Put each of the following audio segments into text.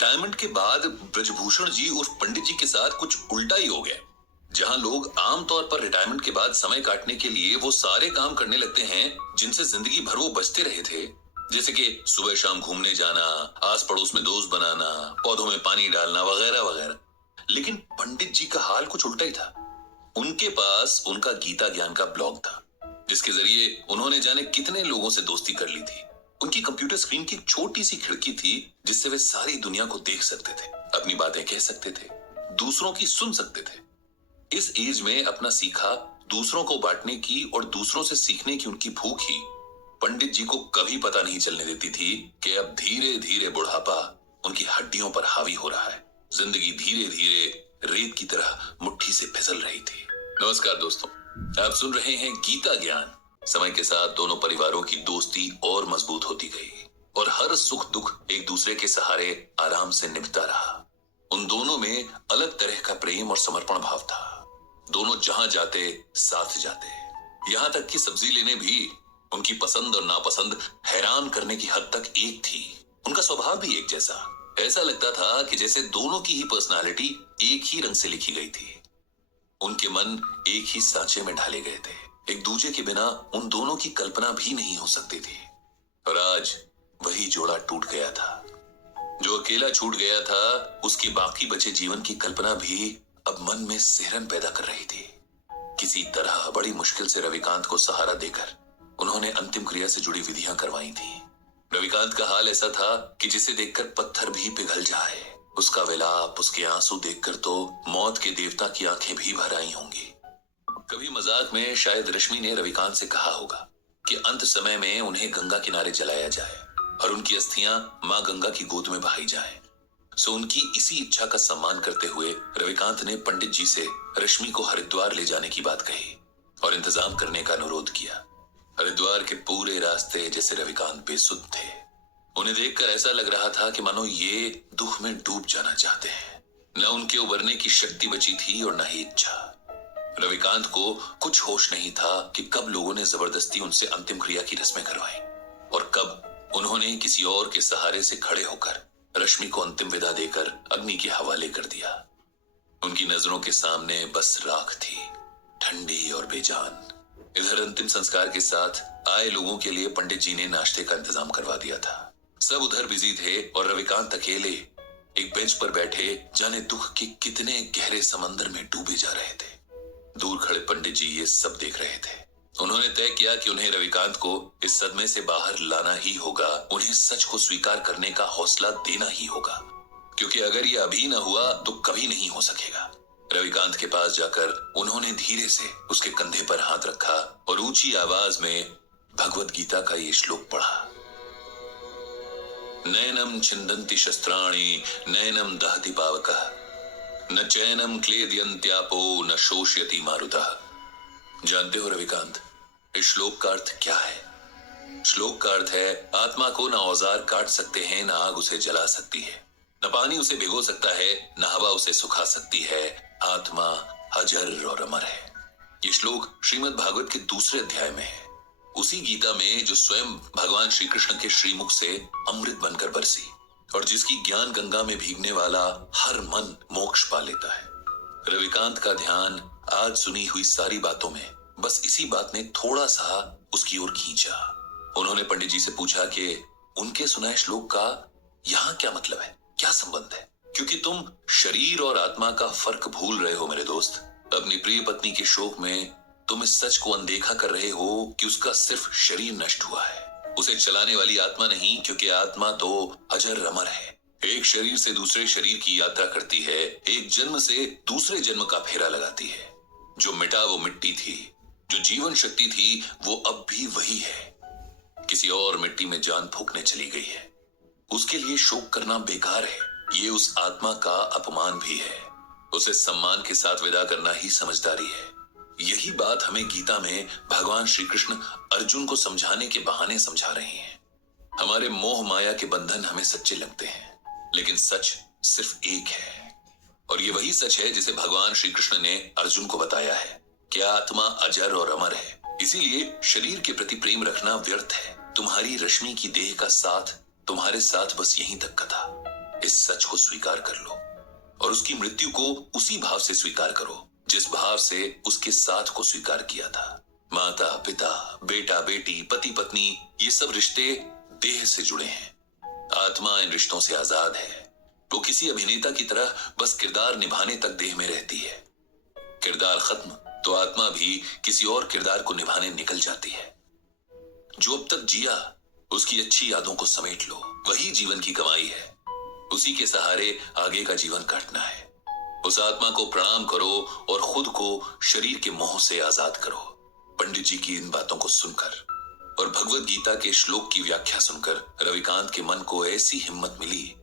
Retirement के बाद ब्रजभूषण जी उर्फ पंडित जी के साथ कुछ उल्टा ही हो गया। जहां लोग आमतौर पर रिटायरमेंट के बाद समय काटने के लिए वो सारे काम करने लगते हैं जिनसे जिंदगी भर वो बचते रहे थे, जैसे कि सुबह शाम घूमने जाना, आस पड़ोस में दोस्त बनाना, पौधों में पानी डालना वगैरह वगैरह। लेकिन पंडित जी का हाल कुछ उल्टा ही था। उनके पास उनका गीता ज्ञान का ब्लॉग था, जिसके जरिए उन्होंने जाने कितने लोगों से दोस्ती कर ली थी। उनकी कंप्यूटर स्क्रीन की छोटी सी खिड़की थी जिससे वे सारी दुनिया को देख सकते थे, अपनी बातें कह सकते थे, दूसरों की सुन सकते थे। इस एज में अपना सीखा दूसरों को बांटने की और दूसरों से सीखने की उनकी भूख ही पंडित जी को कभी पता नहीं चलने देती थी कि अब धीरे धीरे बुढ़ापा उनकी हड्डियों पर हावी हो रहा है। जिंदगी धीरे धीरे रेत की तरह मुट्ठी से फिसल रही थी। नमस्कार दोस्तों, आप सुन रहे हैं गीता ज्ञान। समय के साथ दोनों परिवारों की दोस्ती और मजबूत होती गई और हर सुख दुख एक दूसरे के सहारे आराम से निभता रहा। उन दोनों में अलग तरह का प्रेम और समर्पण भाव था। दोनों जहां जाते साथ जाते। यहां तक कि सब्जी लेने भी उनकी पसंद और नापसंद हैरान करने की हद तक एक थी। उनका स्वभाव भी एक जैसा। ऐसा लगता था कि जैसे दोनों की ही पर्सनालिटी एक ही रंग से लिखी गई थी। उनके मन एक ही सांचे में ढाले गए थे। एक दूसरे के बिना उन दोनों की कल्पना भी नहीं हो सकती थी। और आज वही जोड़ा टूट गया था। जो अकेला छूट गया था, उसके बाकी बचे जीवन की कल्पना भी अब मन में सिहरन पैदा कर रही थी। किसी तरह बड़ी मुश्किल से रविकांत को सहारा देकर उन्होंने अंतिम क्रिया से जुड़ी विधियां करवाई थी। रविकांत का हाल ऐसा था कि जिसे देखकर पत्थर भी पिघल जाए। उसका विलाप, उसके आंसू देखकर तो मौत के देवता की आंखें भी भर आई होंगी। कभी मजाक में शायद रश्मि ने रविकांत से कहा होगा कि अंत समय में उन्हें गंगा किनारे जलाया जाए और उनकी अस्थियां मां गंगा की गोद में बहाई जाए। सो उनकी इसी इच्छा का सम्मान करते हुए रविकांत ने पंडित जी से रश्मि को हरिद्वार ले जाने की बात कही और इंतजाम करने का अनुरोध किया। हरिद्वार के पूरे रास्ते जैसे रविकांत बेसुध थे। उन्हें देखकर ऐसा लग रहा था कि मानो ये दुख में डूब जाना चाहते हैं। न उनके उबरने की शक्ति बची थी और न ही इच्छा। रविकांत को कुछ होश नहीं था कि कब लोगों ने जबरदस्ती उनसे अंतिम क्रिया की रस्में करवाई और कब उन्होंने किसी और के सहारे से खड़े होकर रश्मि को अंतिम विदा देकर अग्नि के हवाले कर दिया। उनकी नजरों के सामने बस राख थी, ठंडी और बेजान। इधर अंतिम संस्कार के साथ आए लोगों के लिए पंडित जी ने नाश्ते का इंतजाम करवा दिया था। सब उधर बिजी थे और रविकांत अकेले एक बेंच पर बैठे जाने दुख के कितने गहरे समंदर में डूबे जा रहे थे। दूर खड़े पंडित जी ये सब देख रहे थे। उन्होंने तय किया कि उन्हें रविकांत को इस सदमे से बाहर लाना ही होगा। उन्हें सच को स्वीकार करने का हौसला देना ही होगा, क्योंकि अगर ये अभी न हुआ तो कभी नहीं हो सकेगा। रविकांत के पास जाकर उन्होंने धीरे से उसके कंधे पर हाथ रखा और ऊंची आवाज में भगवत गीता का ये श्लोक पढ़ा। नैनम छिन्दन्ति शस्त्राणि नैनम दहति पावकः न चैनम क्लेदयन्त्यापो न शोषयति मारुतः। जानते हो रविकांत, इस श्लोक का अर्थ क्या है? श्लोक का अर्थ है, आत्मा को न औजार काट सकते हैं, न आग उसे जला सकती है, न पानी उसे भिगो सकता है, न हवा उसे सुखा सकती है। आत्मा अजर और अमर है। ये श्लोक श्रीमद् भागवत के दूसरे अध्याय में है, उसी गीता में जो स्वयं भगवान श्री कृष्ण के श्रीमुख से अमृत बनकर बरसी और जिसकी ज्ञान गंगा में भीगने वाला हर मन मोक्ष पा लेता है। रविकांत का ध्यान आज सुनी हुई सारी बातों में बस इसी बात ने थोड़ा सा उसकी ओर खींचा। उन्होंने पंडित जी से पूछा कि उनके सुनाए श्लोक का यहाँ क्या मतलब है, क्या संबंध है? क्योंकि तुम शरीर और आत्मा का फर्क भूल रहे हो मेरे दोस्त। अपनी प्रिय पत्नी के शोक में तुम इस सच को अनदेखा कर रहे हो कि उसका सिर्फ शरीर नष्ट हुआ है, उसे चलाने वाली आत्मा नहीं, क्योंकि आत्मा तो अजर अमर है। एक शरीर से दूसरे शरीर की यात्रा करती है, एक जन्म से दूसरे जन्म का फेरा लगाती है। जो मिटा वो मिट्टी थी, जो जीवन शक्ति थी वो अब भी वही है, किसी और मिट्टी में जान फूंकने चली गई है। उसके लिए शोक करना बेकार है, ये उस आत्मा का अपमान भी है। उसे सम्मान के साथ विदा करना ही समझदारी है। यही बात हमें गीता में भगवान श्री कृष्ण अर्जुन को समझाने के बहाने समझा रहे हैं। हमारे मोह माया के बंधन हमें सच्चे लगते हैं, लेकिन सच सिर्फ एक है और ये वही सच है जिसे भगवान श्री कृष्ण ने अर्जुन को बताया है कि आत्मा अजर और अमर है। इसीलिए शरीर के प्रति प्रेम रखना व्यर्थ है। तुम्हारी रश्मि की देह का साथ तुम्हारे साथ बस यहीं तक का था। इस सच को स्वीकार कर लो और उसकी मृत्यु को उसी भाव से स्वीकार करो जिस भाव से उसके साथ को स्वीकार किया था। माता पिता, बेटा बेटी, पति पत्नी, ये सब रिश्ते देह से जुड़े हैं। आत्मा इन रिश्तों से आजाद है। वो किसी अभिनेता की तरह बस किरदार निभाने तक देह में रहती है। किरदार खत्म तो आत्मा भी किसी और किरदार को निभाने निकल जाती है। जो अब तक जिया उसकी अच्छी यादों को समेट लो, वही जीवन की कमाई है। उसी के सहारे आगे का जीवन काटना है। उस आत्मा को प्रणाम करो और खुद को शरीर के मोह से आजाद करो। पंडित जी की इन बातों को सुनकर और भगवत गीता के श्लोक की व्याख्या सुनकर रविकांत के मन को ऐसी हिम्मत मिली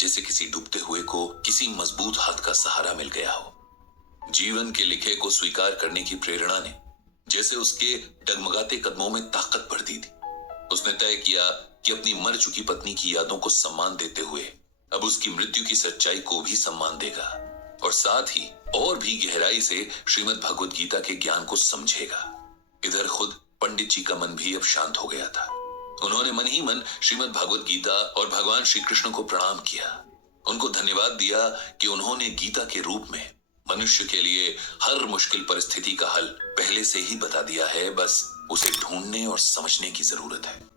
जैसे किसी डूबते हुए को किसी मजबूत हाथ का सहारा मिल गया हो। जीवन के लिखे को स्वीकार करने की प्रेरणा ने जैसे उसके डगमगाते कदमों में ताकत भर दी थी। उसने तय किया कि अपनी मर चुकी पत्नी की यादों को सम्मान देते हुए अब उसकी मृत्यु की सच्चाई को भी सम्मान देगा और साथ ही और भी गहराई से श्रीमद् भगवत गीता के ज्ञान को समझेगा। इधर खुद पंडित जी का मन भी अब शांत हो गया था। उन्होंने मन ही मन श्रीमद् भगवत गीता और भगवान श्री कृष्ण को प्रणाम किया। उनको धन्यवाद दिया कि उन्होंने गीता के रूप में मनुष्य के लिए हर मुश्किल परिस्थिति का हल पहले से ही बता दिया है, बस उसे ढूंढने और समझने की जरूरत है।